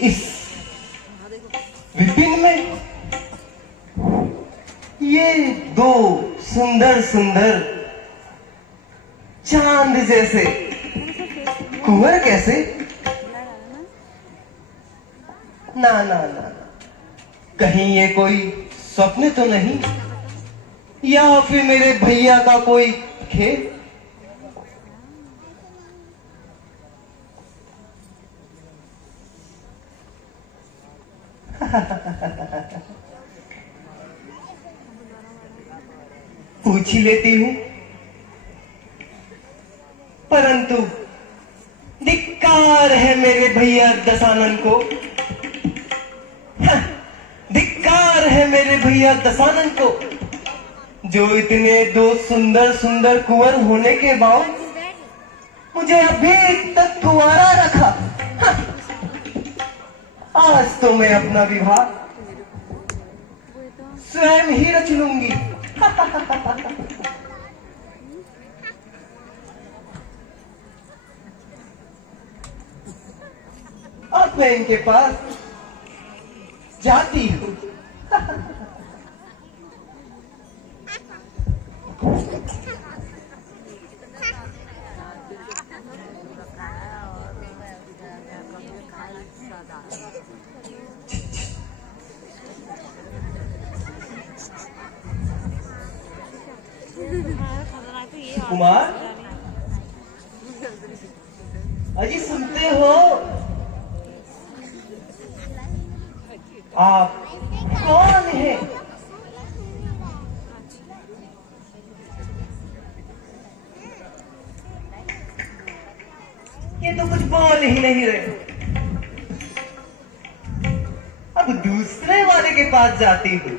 इस विपिन में ये दो सुंदर सुंदर चांद जैसे कुंवर कैसे? ना ना ना, कहीं ये कोई स्वप्न तो नहीं, या फिर मेरे भैया का कोई खेल? पूछ ही लेती हूँ, परंतु धिक्कार है मेरे भैया दशानन को। धिक्कार है मेरे भैया दशानन को, जो इतने दो सुंदर सुंदर कुंवर होने के बाद मुझे अभी तक कुंवारा रखा। आज तो मैं अपना विवाह स्वयं ही रच लूंगी। अब मैं इनके पास जाती हूँ। कुमार, अजी सुनते हो? आप कौन हैं? ये तो कुछ बोल ही नहीं रहे। अब दूसरे वाले के पास जाती हूँ।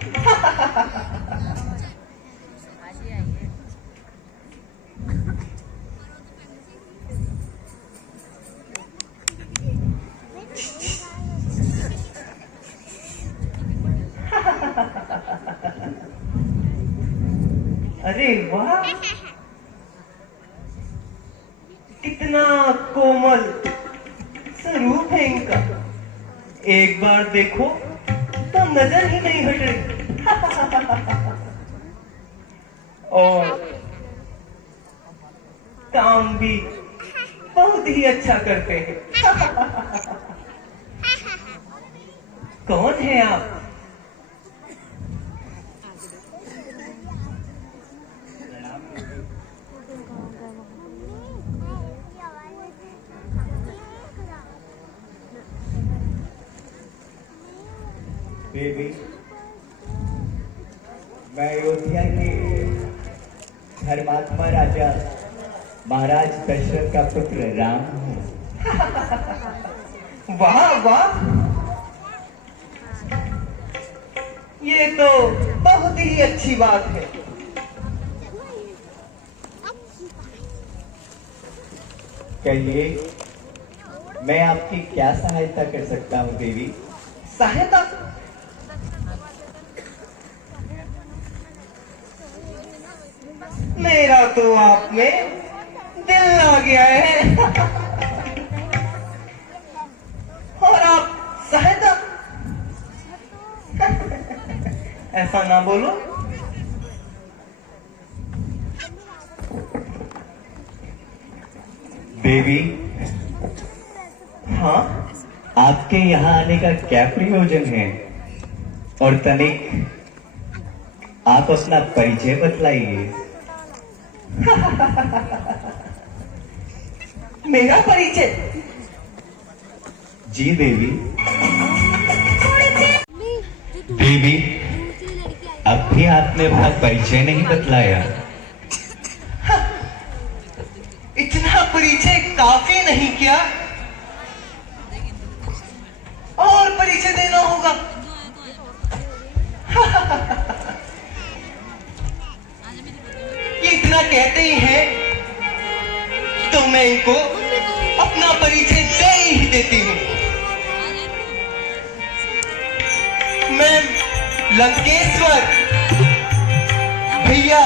अरे वाह, कितना कोमल स्वरूप है इनका। एक बार देखो तो नजर ही नहीं हट रही। और काम भी बहुत ही अच्छा करते हैं। कौन है आप? बेबी, मैं अयोध्या के धर्मात्मा राजा महाराज दशरथ का पुत्र राम हूँ। वाह वाह, ये तो बहुत ही अच्छी बात है। कहिए, मैं आपकी क्या सहायता कर सकता हूँ देवी? सहायता? मेरा तो आप में दिल आ गया है। और आप सहायता? ऐसा ना बोलो। देवी, हाँ, आपके यहाँ आने का क्या प्रयोजन है? और तनिक आप अपना परिचय बतलाइए। मेरा परिचय? जी देवी। देवी, अब भी आपने अपना परिचय नहीं बतलाया। इतना परिचय काफी नहीं क्या? और परिचय देना होगा? ये इतना कहते ही हैं, तो मैं इनको अपना परिचय दे ही देती हूँ। मैं लंकेश्वर भैया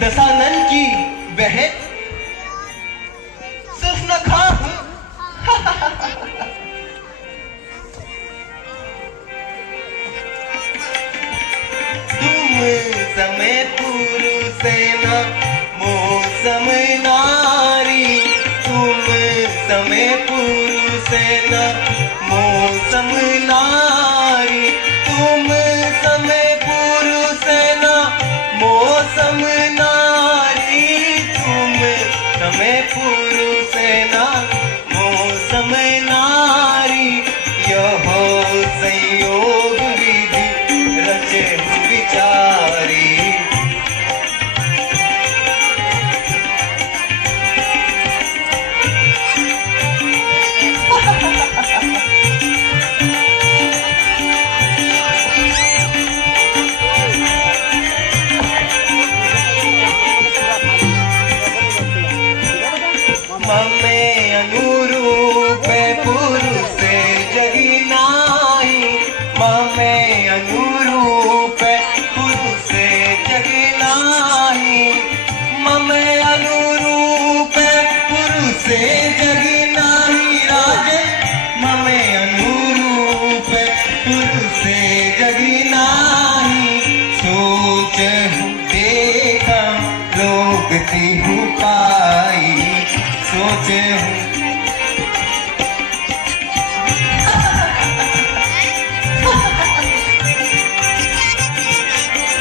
दशानन की बहन सुफनखा न मौसम नारी, तुम समय पुरुष न मौसम नारी, तुम समय पुरुष न मौसम नारी, यह संयोग विधि रचे विचारी। ममे अनुरूप पुरुष जगी नाई, ममे अनुरूप पुरुष जगी नाई, ममे अनुरूप पुरुष जगी नाई राजे, ममे अनुरूप पुरुष जगी नाई, सोच देखा लोग तिहु पाई, सोचे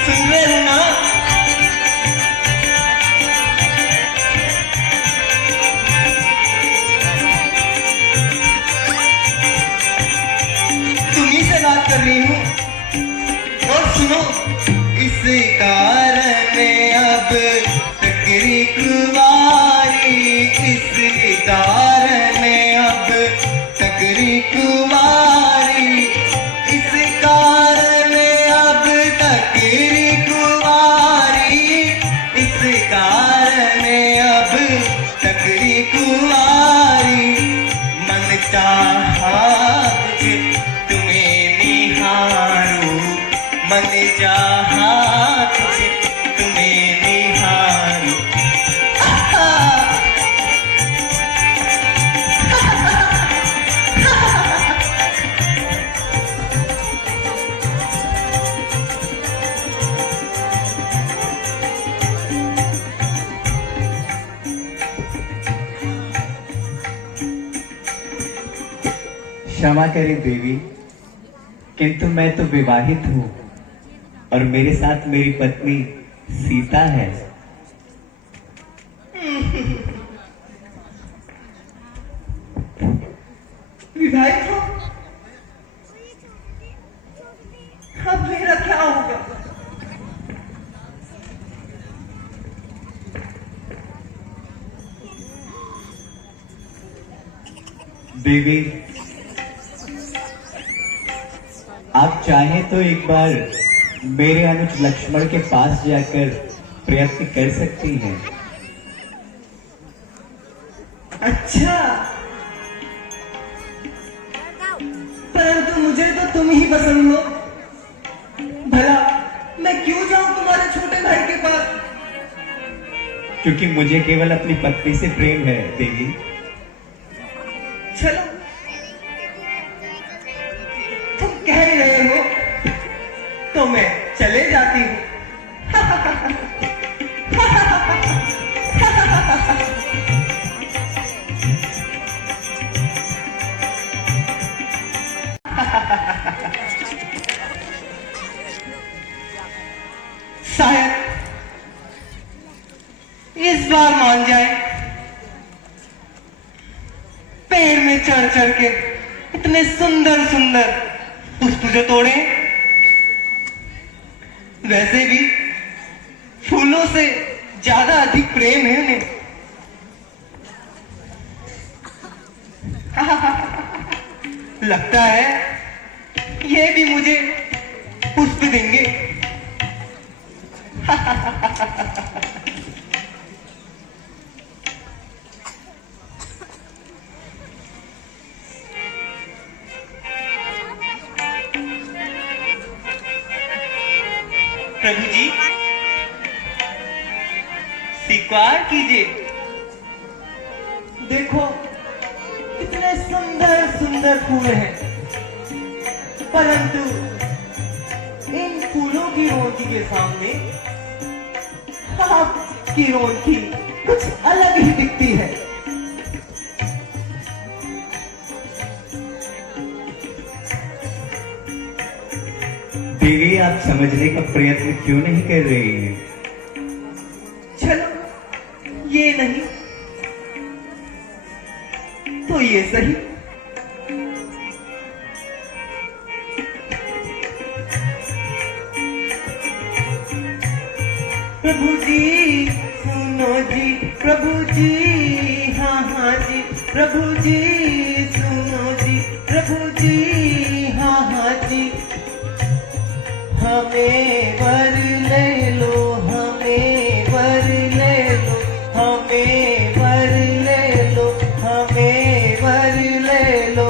सुन रहे हो ना? तुम्ही से बात कर रही हूँ और सुनो। इस कारण अब तकरी कुवारी, इस कारण अब तकरी कुवारी, इस कारण अब तकरी कुवारी, इस कारण अब तकरी कुवारी, मन चाहा तुझे तुम्हें निहारूं, मन चाहा तुझे तुम्हें निहारूं। क्षमा करें देवी, किंतु मैं तो विवाहित हूँ और मेरे साथ मेरी पत्नी सीता है। विवाहित हो? अब मेरा क्या होगा? देवी, आप चाहें तो एक बार मेरे अनुज लक्ष्मण के पास जाकर प्रयत्न कर सकती हैं। अच्छा, परंतु मुझे तो तुम ही पसंद हो। भला मैं क्यों जाऊं तुम्हारे छोटे भाई के पास? क्योंकि मुझे केवल अपनी पत्नी से प्रेम है देवी। चलो, तुम कह ही रहे हो तो मैं चले जाती हूँ। शायद इस बार मान जाए। पेड़ में चढ़ चढ़ के इतने सुंदर सुंदर पुष्प जो तोड़े, वैसे भी फूलों से ज्यादा अधिक प्रेम है उन्हें। लगता है ये भी मुझे पुष्प देंगे। प्रभु जी, स्वीकार कीजिए। देखो कितने सुंदर सुंदर फूल हैं, परंतु इन फूलों की रोनकी के सामने आपकी रोनकी कुछ अलग ही दिखती है। बात समझने का प्रयत्न क्यों नहीं कर रहे हैं? चलो ये नहीं तो ये सही। प्रभु जी सुनो जी, प्रभु जी हाँ हाँ जी, प्रभु जी सुनो जी, प्रभु जी हाँ हाँ जी। हमें वर ले लो, हमें वर ले लो, हमें वर ले लो, हमें वर ले लो।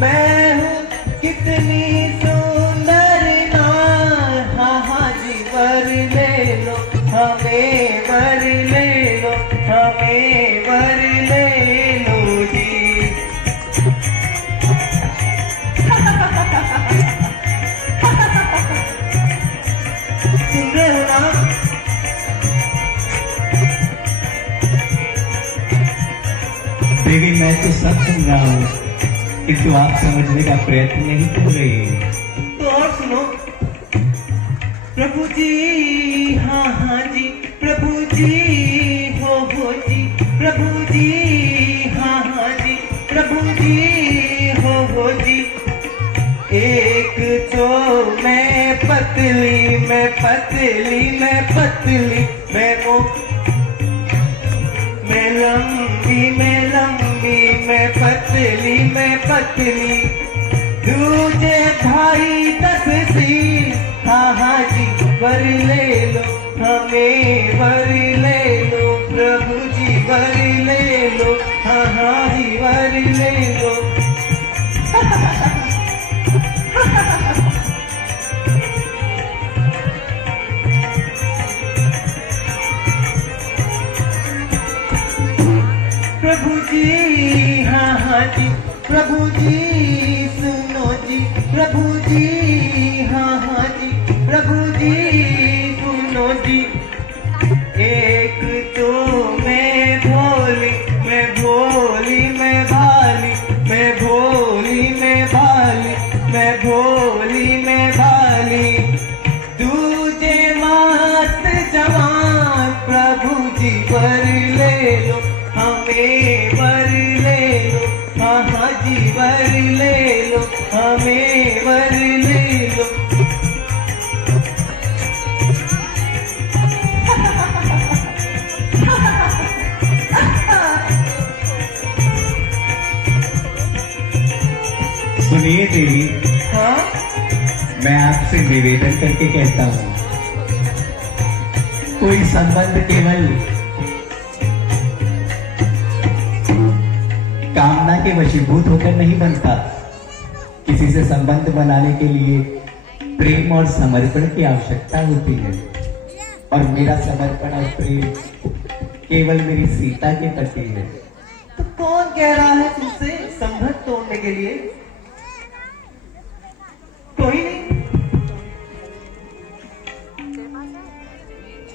मैं हूँ कितनी सुंदर नार, हाँ हाँ जी वर ले लो, हमें वर ले लो, हमें वर ले लो जी। सुन रहे हो ना? देवी मैं तो सब सुन रहा हूँ, किंतु आप समझने का प्रयत्न नहीं कर रहे हैं। तो और सुनो। प्रभु जी हाँ हाँ जी, प्रभु जी हो जी, प्रभु जी हाँ हाँ जी, प्रभु जी हो जी। एक तो मैं पतली, मैं पतली, मैं पतली, मैं लंबी, मैं लंबी, मैं पतली, मैं पतली। दूजे भाई 10 सी, हाँ हाँ जी वर ले लो, हमें वर ले लो, प्रभु जी वर ले लो, हाँ हाँ जी वर ले लो। प्रभु जी हाँ हाँ जी, प्रभु जी सुनो जी, प्रभु जी हाँ हाँ जी, प्रभु जी सुनो जी। एक तो मैं भोली, मैं भोली, मैं भाली, मैं भोली, मैं भाली, मैं भोली, मैं भाली। दूजे मस्त जवान, प्रभु जी वर ले लो, हमें वर ले लो, हाँ हाँ जी वर ले लो, हमें वर ले लो। सुनिए देवी, हाँ मैं आपसे निवेदन करके कहता हूँ, कोई संबंध केवल कामना के वशीभूत होकर नहीं बनता। किसी से संबंध बनाने के लिए प्रेम और समर्पण की आवश्यकता होती है, और मेरा समर्पण और प्रेम केवल मेरी सीता के प्रति है। तो कौन कह रहा है तुमसे संबंध तोड़ने के लिए? कोई नहीं।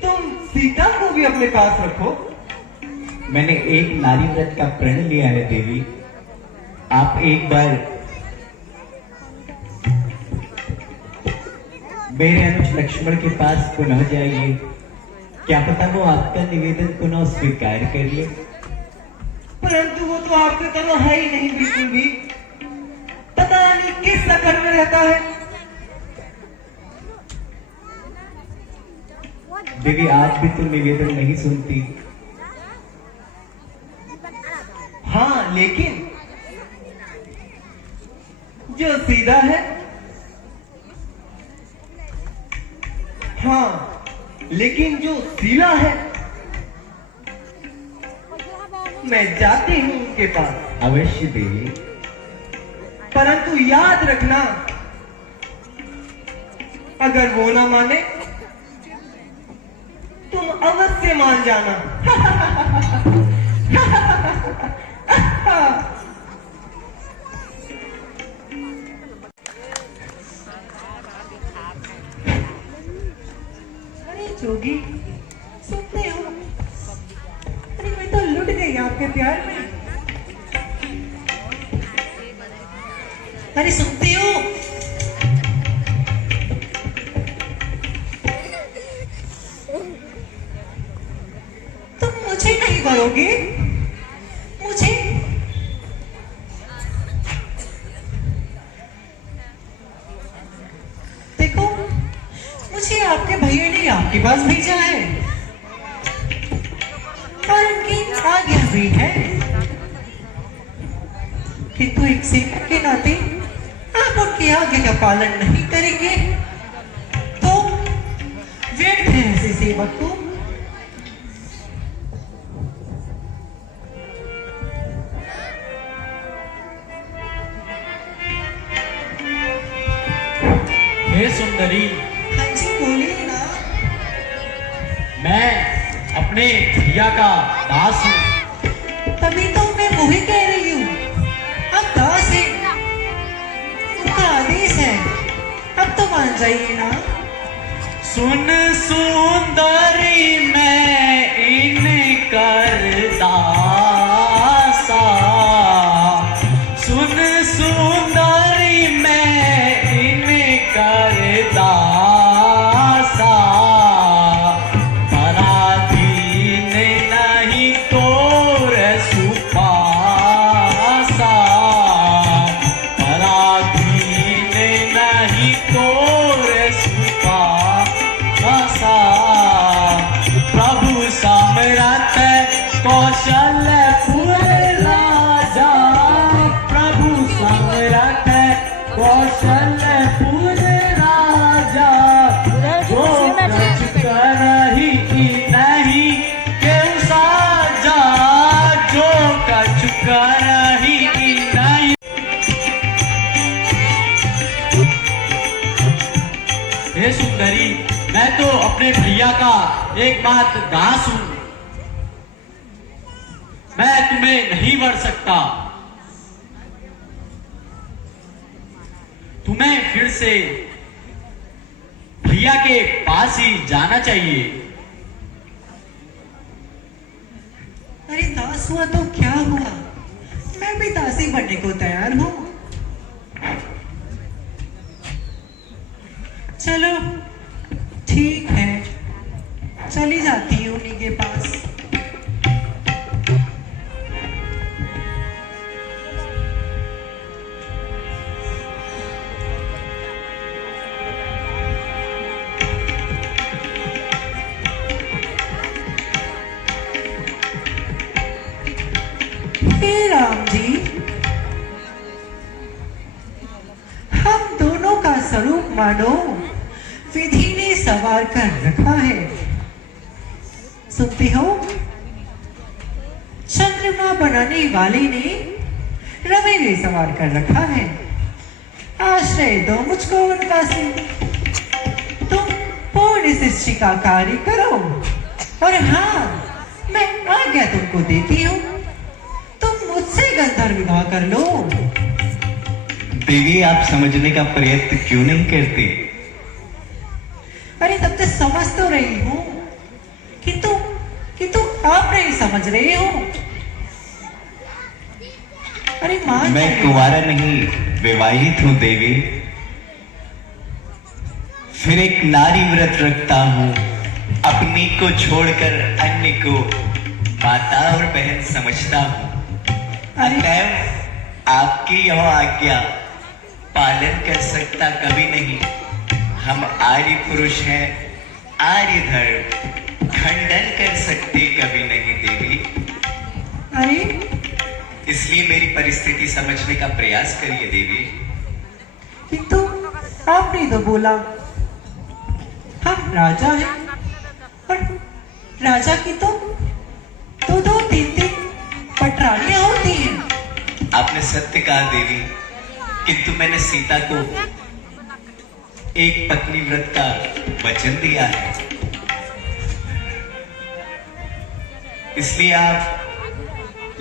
तुम सीता को भी अपने पास रखो। मैंने एक नारी व्रत का प्रण लिया है देवी, आप एक बार मेरे अनुज लक्ष्मण के पास पुनः जाइए, क्या पता वो आपका निवेदन पुनः स्वीकार कर ले। परंतु वो तो आपके तरह है ही नहीं बिल्कुल भी, पता नहीं किस सकड़ में रहता है। देवी आप भी तो निवेदन नहीं सुनती। हाँ लेकिन जो सीधा है, हाँ लेकिन जो सीला है, मैं जाती हूं उनके पास। अवश्य देवी, परंतु याद रखना, अगर वो ना माने तुम अवश्य मान जाना। अरे जोगी सुनते हो? अरे मैं तो लुट गई आपके प्यार में। अरे सुनते हो? करोगे? मुझे देखो, मुझे आपके भैया ने आपके पास भेजा है और उनकी आज्ञा भी है, किंतु एक सेवक के नाते आप उनकी आज्ञा का पालन नहीं करेंगे तो व्यर्थ है ऐसे सेवक को। हे सुंदरी, हाँ जी बोलिए ना। मैं अपने भैया का दास हूँ। तभी तो मैं वही कह रही हूँ, अब दास है, उनका आदेश है, अब तो मान जाइए ना। सुन सुंदरी, मैं इनकर दासा। सुन सुंदरी, मैं इनकर दासा। पराधीन नहीं तोर सुपासा। पराधीन नहीं तोर सुपासा। प्रभु सम्राट कौशलपुर राजा। प्रभु सम्राट कौशलपुर राजा। जो कछ करही नहीं केहू साजा। जो कछ करही नहीं। हे सुंदरी, मैं तो अपने भैया का एकमात्र दास हूं। मैं तुम्हें नहीं वर सकता। तुम्हें फिर से भैया के पास ही जाना चाहिए। अरे दास हुआ तो क्या हुआ, मैं भी दासी बनने को तैयार हूँ। चलो ठीक है, चली जाती हूँ उन्हीं के पास। हे राम जी, हम दोनों का स्वरूप मानो विधि ने सवार कर रखा है। सुनते हो, चंद्रमा बनाने वाले ने रवि ने सवार कर रखा है। आश्रय दो मुझको उनका से, तुम पूर्ण सृष्टि का कार्य करो और हाँ, मैं आज्ञा तुमको देती हूँ, तुम मुझसे गंधर्व विवाह कर लो। देवी, आप समझने का प्रयत्न क्यों नहीं करते? अरे तब तक समझ तो रही हूँ, किंतु आप नहीं समझ रहे हो। अरे मान मैं जाइए। कुंवारा नहीं, विवाहित हूँ देवी। फिर एक नारी व्रत रखता हूँ, अपनी को छोड़कर अन्य को माता और बहन समझता हूँ। अतएव आपकी यह आज्ञा पालन कर सकता कभी नहीं। हम आर्य पुरुष हैं, आर्य धर्म खंडन कर सकते कभी नहीं देवी। अरे इसलिए मेरी परिस्थिति समझने का प्रयास करिए देवी। किंतु आपने तो बोला हम राजा हैं, और राजा की तो दो तीन पटरानियां होती हैं। आपने सत्य कहा देवी, किंतु मैंने सीता को एक पत्नी व्रत का वचन दिया है। इसलिए आप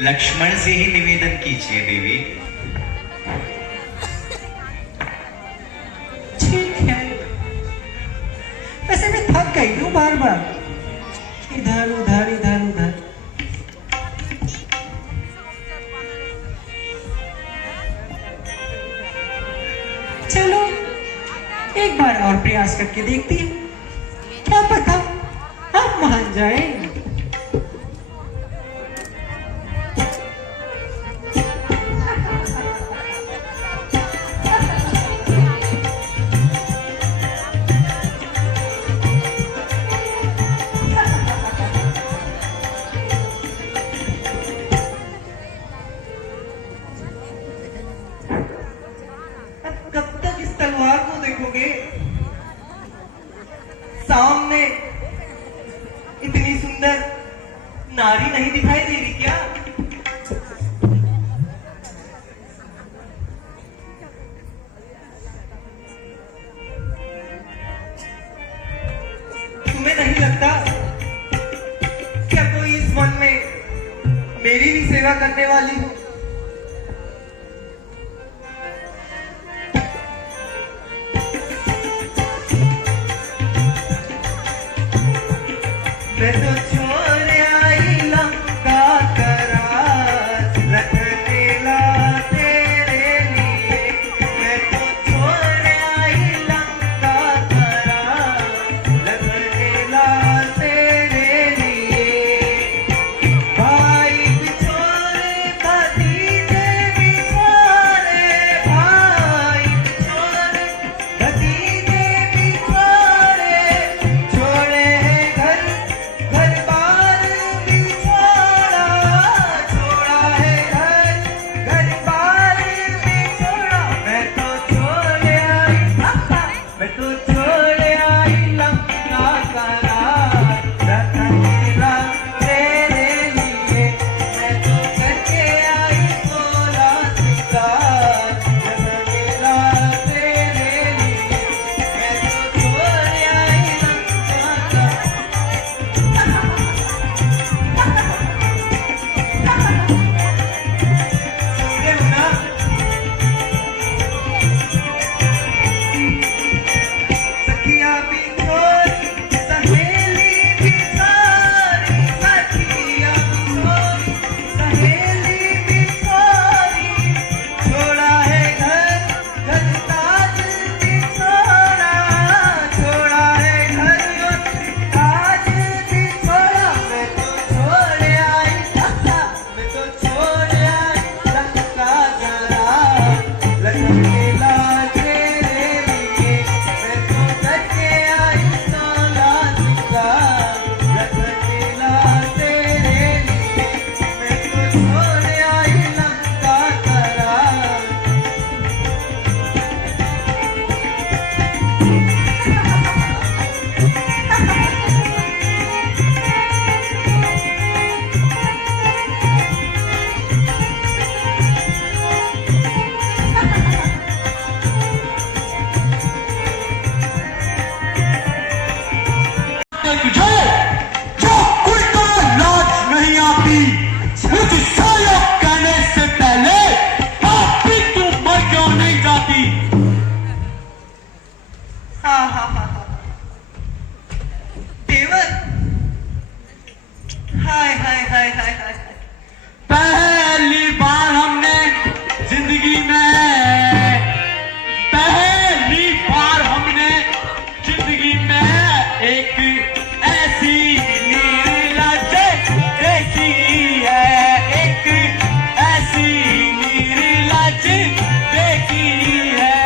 लक्ष्मण से ही निवेदन कीजिए देवी। ठीक है, वैसे मैं थक गई हूँ बार बार इधर उधर इधर उधर। चलो एक बार और प्रयास करके देखती हूँ, क्या पता आप मान जाए। मेरी भी सेवा करने वाली हो। मैं तो छोड़ आई लंका करार, रखने ला तेरे लिए। मैं तो छोड़ आई लंका करार, रखने ला तेरे लिए। भाई बिछोड़े भतीजे बिछोड़े, भाई बिछोड़े भतीजे बिछोड़े, छोड़े हैं घर घर बार भी छोड़ा, छोड़ा है घर घर बार भी छोड़ा। मैं तो छोड़ आई मैं तो छोड़ आई लंका करार, रखने ला तेरे लिए। मैं तो करके आई 16 सिंगार, रखने ला तेरे लिए। मैं तो छोड़ आई लंका सुनते हो ना? सखिया भी छोरी, सहेली भी छोरी, सखिया भी छोरी, सहेली भी छोरी, छोड़ा है घर घर ताज भी छोड़ा, छोड़ा है घर ताज भी छोड़ा। मैं तो छोड़ आई मैं तो छोड़ आई लंका करार, रखने ला तेरे लिए। मैं तो करके आई 16 सिंगार, रखने ला तेरे लिए। मैं तो छोड़ आई लंका करार। तुझे जो कुछ तो लाज नहीं आती, मुझसे ये कहने से पहले आप भी तू मर क्यों नहीं जाती। हा देवर, हाय हाय हाय हाय हाय। पहली बार हमने जिंदगी में, पहली बार हमने जिंदगी में एक ऐसी नीरज देखी है, एक ऐसी नीरज देखी है।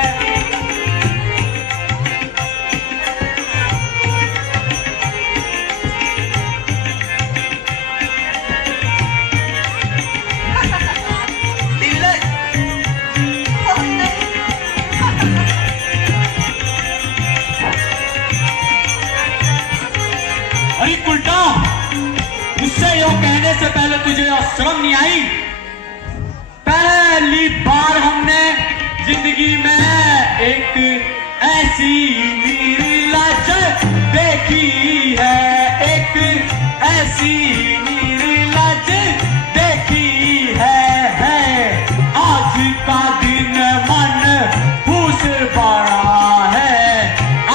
नीरज, अरे उल्टा, मुझसे यो कहने से पहले तुझे शर्म नहीं आई। पहली बार हमने जिंदगी में एक ऐसी नीरज देखी है, एक ऐसी नीरज देखी है। आज का दिन मन खुश बड़ा है,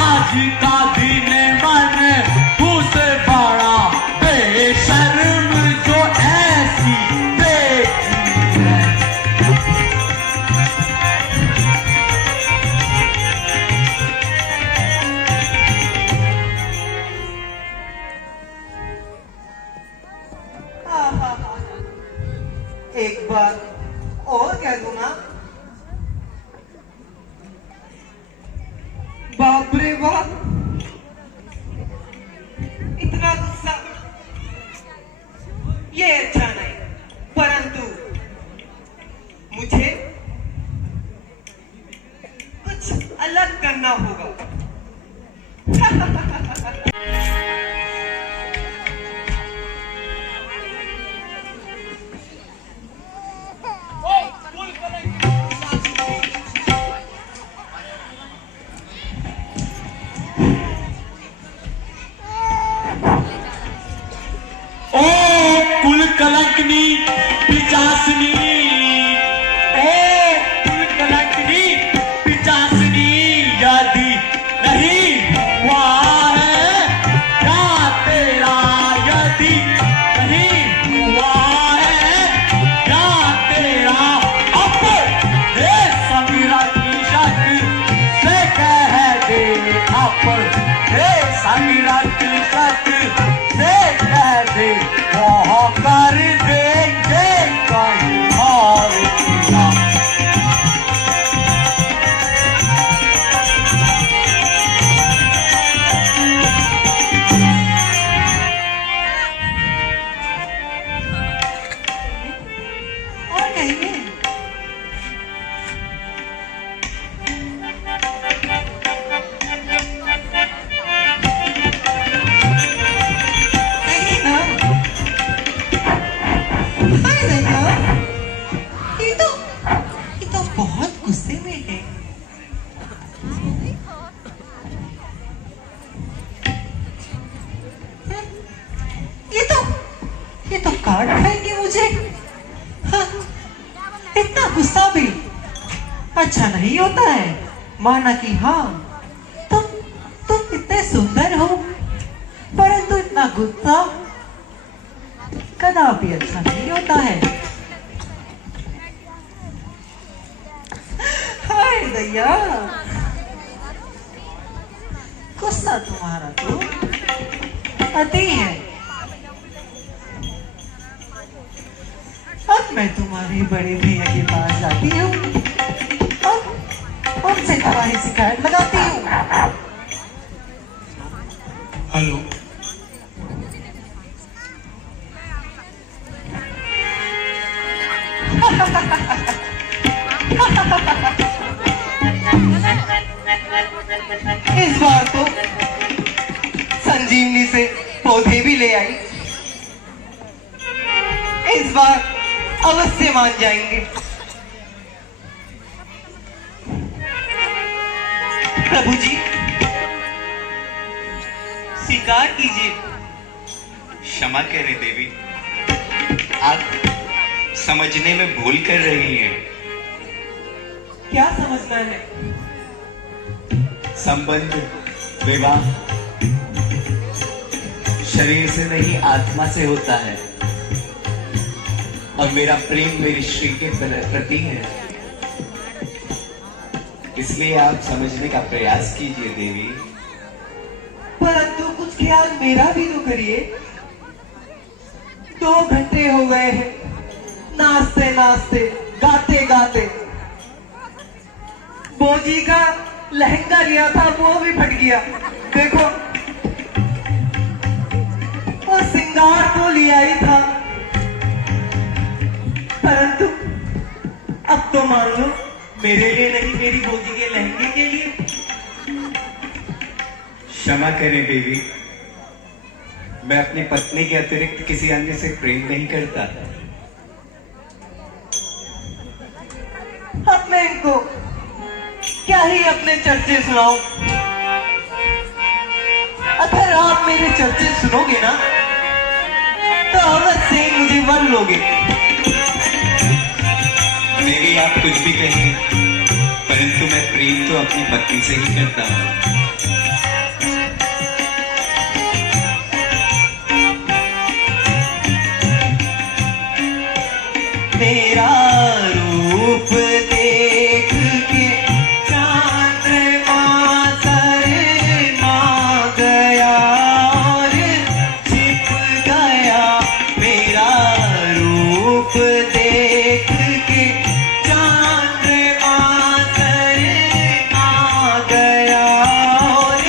आज का दिन मन खुश बड़ा, बेशर्म जो ऐसी देखी है। एक बार और कह दूं ना? बाप रे बाप, इतना गुस्सा, ये अच्छा नहीं। परंतु मुझे कुछ अलग करना होगा। ओ कुल कलंक मुझे हाँ, इतना गुस्सा भी अच्छा नहीं होता है। माना कि हाँ तुम इतने सुंदर हो, परंतु इतना गुस्सा कदापि अच्छा नहीं होता है। हाय दैया, गुस्सा तुम्हारा तो अति है। अब मैं तुम्हारे बड़े भैया के पास जाती हूँ और उनसे तुम्हारी शिकायत लगाती हूँ। हेलो, इस बार तो संजीवनी से पौधे भी ले आई। इस बार अवश्य मान जाएंगे। प्रभु जी, स्वीकार कीजिए। क्षमा करें देवी, आप समझने में भूल कर रही हैं। क्या समझना है? संबंध विवाह शरीर से नहीं आत्मा से होता है, और मेरा प्रेम मेरी श्री के प्रति है। इसलिए आप समझने का प्रयास कीजिए देवी। परंतु कुछ ख्याल मेरा भी तो करिए। 2 घंटे हो गए हैं नाचते नाचते, गाते गाते। बोजी का लहंगा लिया था, वो भी फट गया। देखो, और सिंगार तो लिया ही था, परंतु अब तो मान लो मेरे लिए नहीं, मेरी बोजी के लहंगे के लिए। क्षमा करें देवी, मैं अपनी पत्नी के अतिरिक्त किसी अन्य से प्रेम नहीं करता। अब मैं इनको क्या ही अपने चर्चे सुनाऊं। अगर आप मेरे चर्चे सुनोगे ना, तो अवश्य ही मुझे वर लोगे। देवी, आप कुछ भी कहें, परंतु मैं प्रेम तो अपनी पत्नी से ही करता हूँ। मेरा रूप देख के चंद्रमा शर्मा गया और छिप गया। मेरा रूप देख के चंद्रमा शर्मा गया और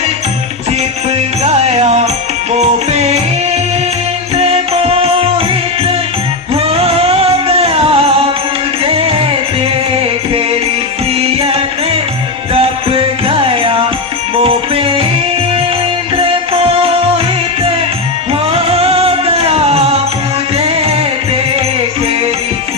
छिप गया। वो पेंद्र मोहित हो गया, मुझे देख ऋषियन तप गया। वो पेंद्र मोहित हो गया, मुझे देख ऋषियन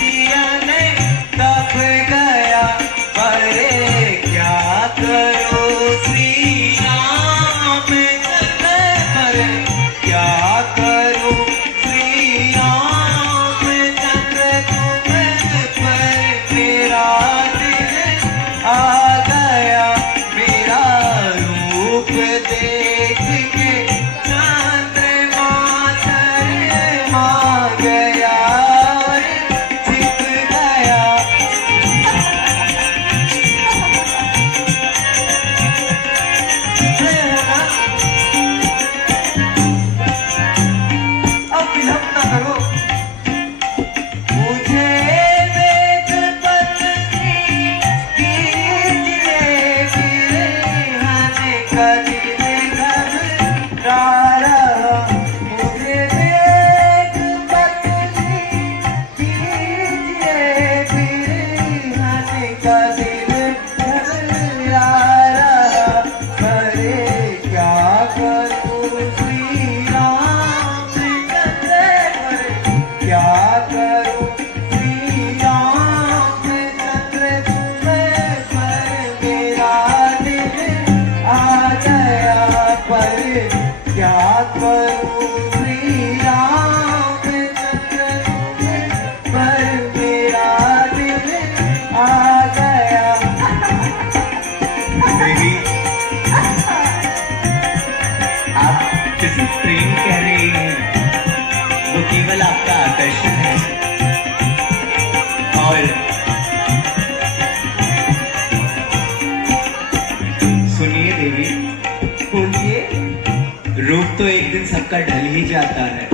ही जाता है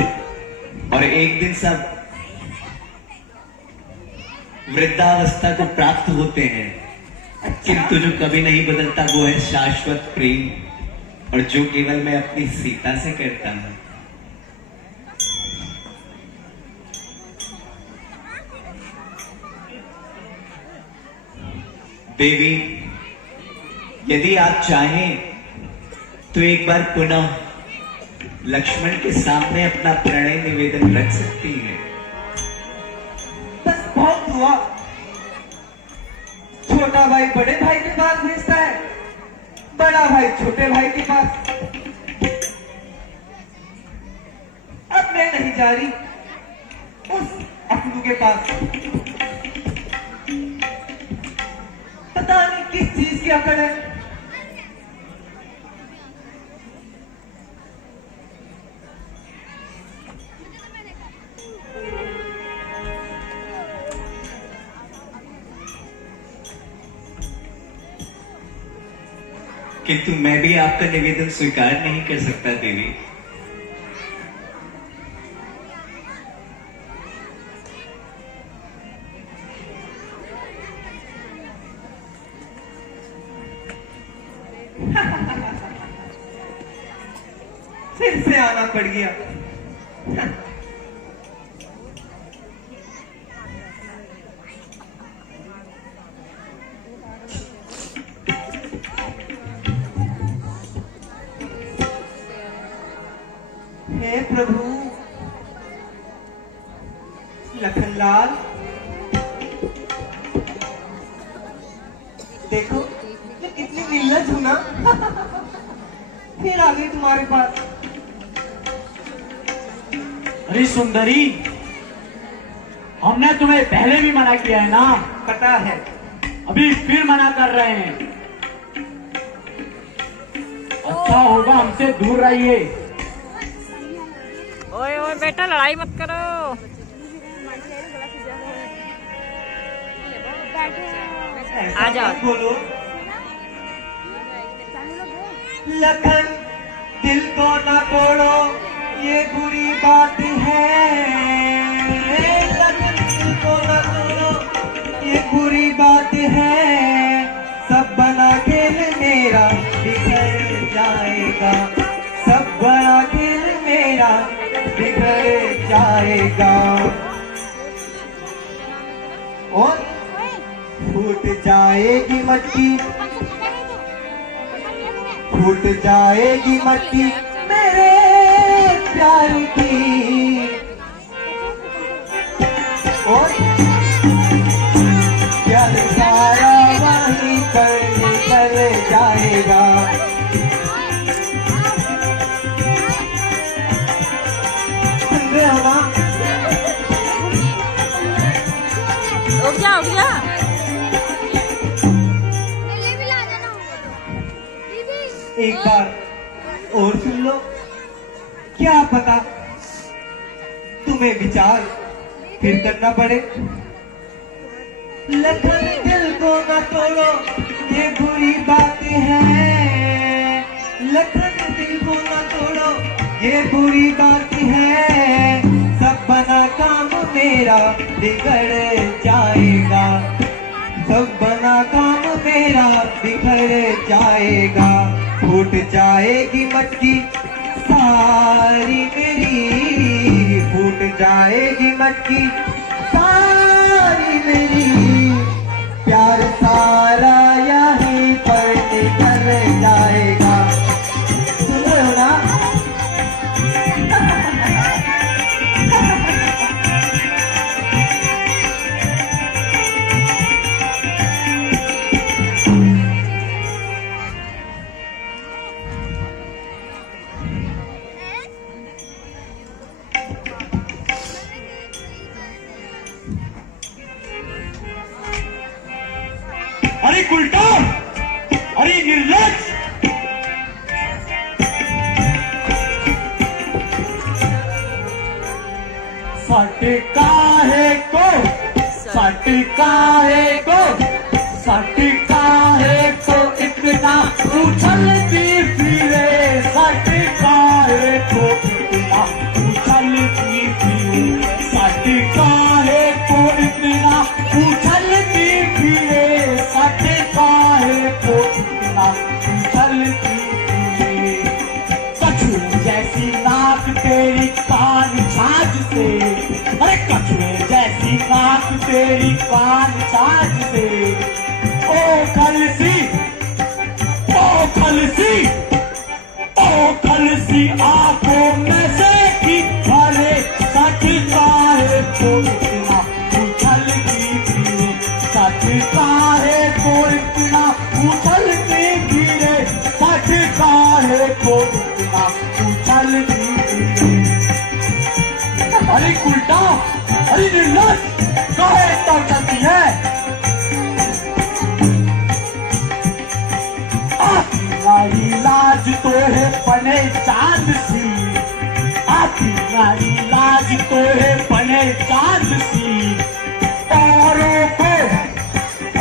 और एक दिन सब वृद्धावस्था को प्राप्त होते हैं, किंतु जो कभी नहीं बदलता वो है शाश्वत प्रेम, और जो केवल मैं अपनी सीता से करता हूं। देवी, यदि आप चाहें तो एक बार पुनः लक्ष्मण के सामने अपना प्रणय निवेदन रख सकती हैं। बस बहुत हुआ। छोटा भाई बड़े भाई के पास भेजता है, बड़ा भाई छोटे भाई के पास। अब मैं नहीं जा रही उस अखलू के पास। पता नहीं किस चीज की अकड़ है। किंतु मैं भी आपका निवेदन स्वीकार नहीं कर सकता देवी। फिर से आना पड़ गया। हे प्रभु लखनलाल, देखो मैं कितनी निर्लज हूं ना। फिर आ गई तुम्हारे पास। अरे सुंदरी, हमने तुम्हें पहले भी मना किया है ना। पता है। अभी फिर मना कर रहे हैं। अच्छा होगा हमसे दूर रहिए। ओए ओए बेटा, लड़ाई मत करो। आ जाओ। बोलो लखन, दिल को ना तोड़ो, ये बुरी बात है। लखन, दिल को ना तोड़ो, ये बुरी बात है। सब बना खेल मेरा बिखर जाएगा, सब बना खेल मेरा बिखर जाएगा। और फूट जाएगी मट्टी, फूट जाएगी मट्टी मेरे प्यार की। और प्यार सारा वहीं पर निकल जाएगा। सुन रहे हो ना? उठ जा उठ जा। एक बार और सुन लो, क्या पता तुम्हें विचार फिर करना पड़े। लखन, दिल को न तोड़ो, ये बुरी बात है। लखन, दिल को न तोड़ो, ये बुरी बात है। सब बना काम मेरा बिगड़ जाएगा, सब बना काम मेरा बिखर जाएगा। फूट जाएगी मटकी सारी मेरी, फूट जाएगी मटकी सारी मेरी। प्यार सारा यहीं पर निकल जाएगा। सुन रहे हो ना? अरे उल्टा, अरे निर्लज, सटका है को, सटका है को, सटका है को इतना उछलती फिरे, सटका है को इतना इतना उछलती फिरे सटका है को इतना उछलती फिरे कछुए जैसी नाक तेरी कान छाछ से अरे कछुए जैसी नाक तेरी कान छाछ से ओ खलसी ओ खलसी ओ खलसी आंखों में से की भरे सटका है को इतना उछलती फिरे सटका है को इतना उछलती फिरे सटका है को इतना उछलती फिरे अरे उल्टा अरे निर्लज काहे इतना उछलती है नारी लाज तो है बने चांद सी आती नारी लाज तो है बने चांद सी औरों को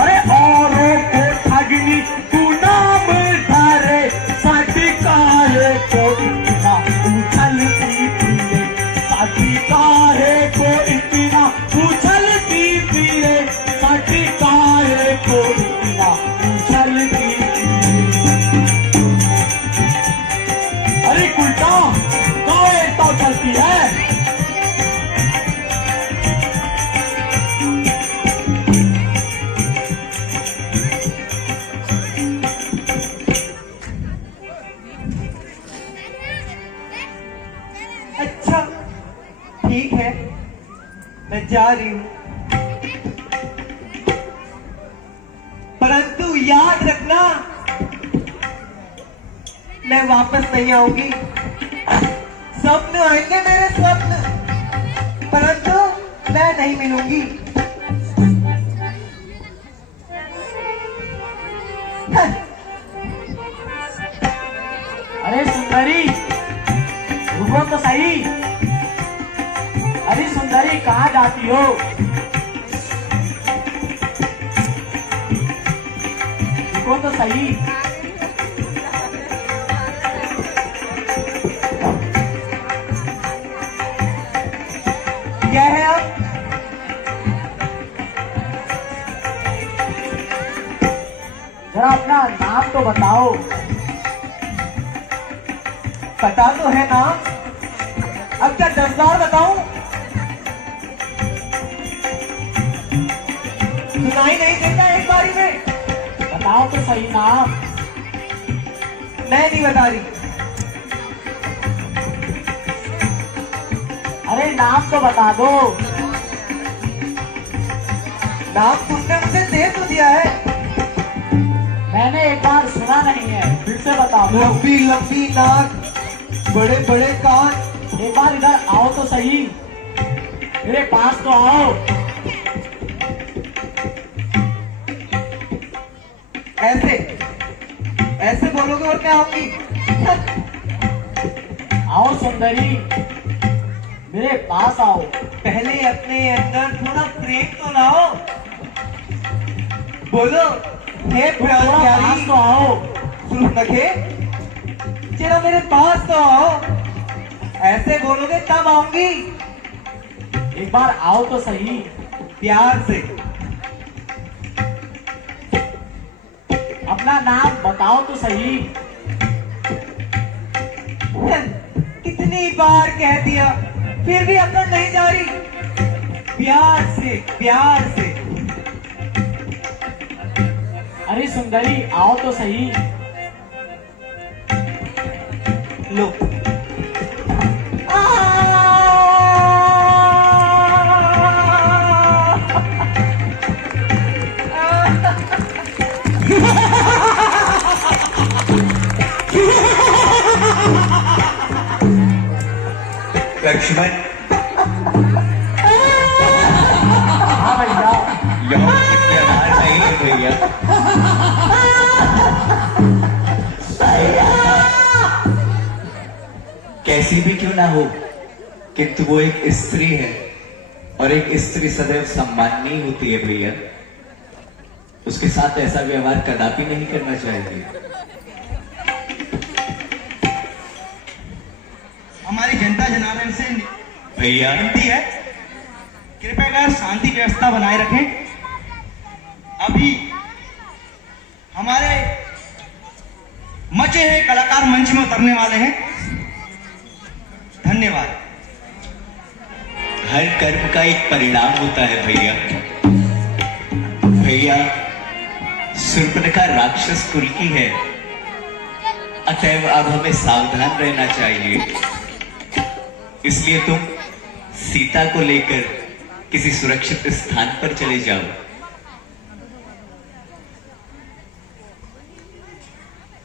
अरे औरों को ठगनी तू नाम धरे सटका है को इतना उछलती फिरे सटका है को इतना उछलती फिरे सटका है को इतना उछलती अरे उल्टा काहे इतना उछलती है अच्छा ठीक है, मैं जा रही हूँ, परंतु याद रखना मैं वापस नहीं आऊंगी। स्वप्न आएंगे मेरे स्वप्न, परंतु मैं नहीं मिलूंगी। अरे सुंदरी रुको तो सही अरे सुंदरी कहाँ जाती हो रुको तो सही क्या है अब? जरा अपना नाम तो बताओ पता तो है ना, अब क्या 10 बार बताऊं? सुनाई नहीं देता एक बारी में? बताओ तो सही नाम मैं नहीं बता रही। अरे नाम तो बता दो नाम तुमने मुझे दे तो दिया है। मैंने एक बार सुना नहीं है फिर से बता दो लंबी लंबी नाक, बड़े बड़े कान। एक बार इधर आओ तो सही मेरे पास तो आओ ऐसे ऐसे बोलोगे और मैं आऊंगी? आओ सुंदरी मेरे पास आओ पहले अपने अंदर थोड़ा प्रेम तो लाओ। बोलो हे प्राण थोड़ा प्यारी, पास तो आओ सुन रखे, जरा मेरे पास तो आओ। ऐसे बोलोगे तब आऊंगी, एक बार आओ तो सही प्यार से। अपना नाम बताओ तो सही कितनी बार कह दिया फिर भी अकड़ नहीं जा रही। प्यार से प्यार से। अरे सुंदरी आओ तो सही लो लक्ष्मण हाँ भैया यौन इसके आधार नहीं है भैया। कैसी भी क्यों ना हो, किंतु वो एक स्त्री है और एक स्त्री सदैव सम्माननीय होती है भैया। उसके साथ ऐसा व्यवहार कदापि नहीं करना चाहिए। हमारी जनता जनार्दन से भैया विनती है कृपया कर शांति व्यवस्था बनाए रखें। अभी हमारे मचे हुए कलाकार मंच में उतरने वाले हैं। धन्यवाद। हर कर्म का एक परिणाम होता है भैया। भैया, शूर्पणखा राक्षस कुल की है, अतएव अब हमें सावधान रहना चाहिए। इसलिए तुम सीता को लेकर किसी सुरक्षित स्थान पर चले जाओ।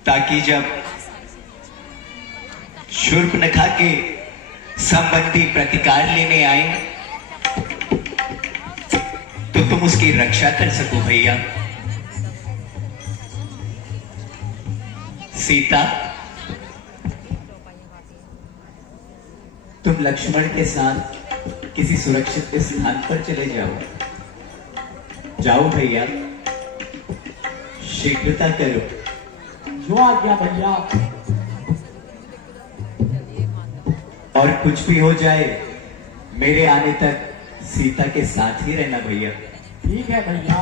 ताकि जब शूर्पणखा के संबंधी प्रतिकार लेने आए तो तुम उसकी रक्षा कर सको भैया। सीता, तुम लक्ष्मण के साथ किसी सुरक्षित स्थान पर चले जाओ। जाओ भैया, शीघ्रता करो। जो आज्ञा भैया। और कुछ भी हो जाए, मेरे आने तक सीता के साथ ही रहना भैया। ठीक है भैया।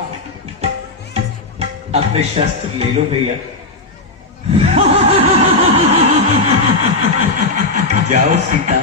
अपने शस्त्र ले लो भैया। जाओ सीता।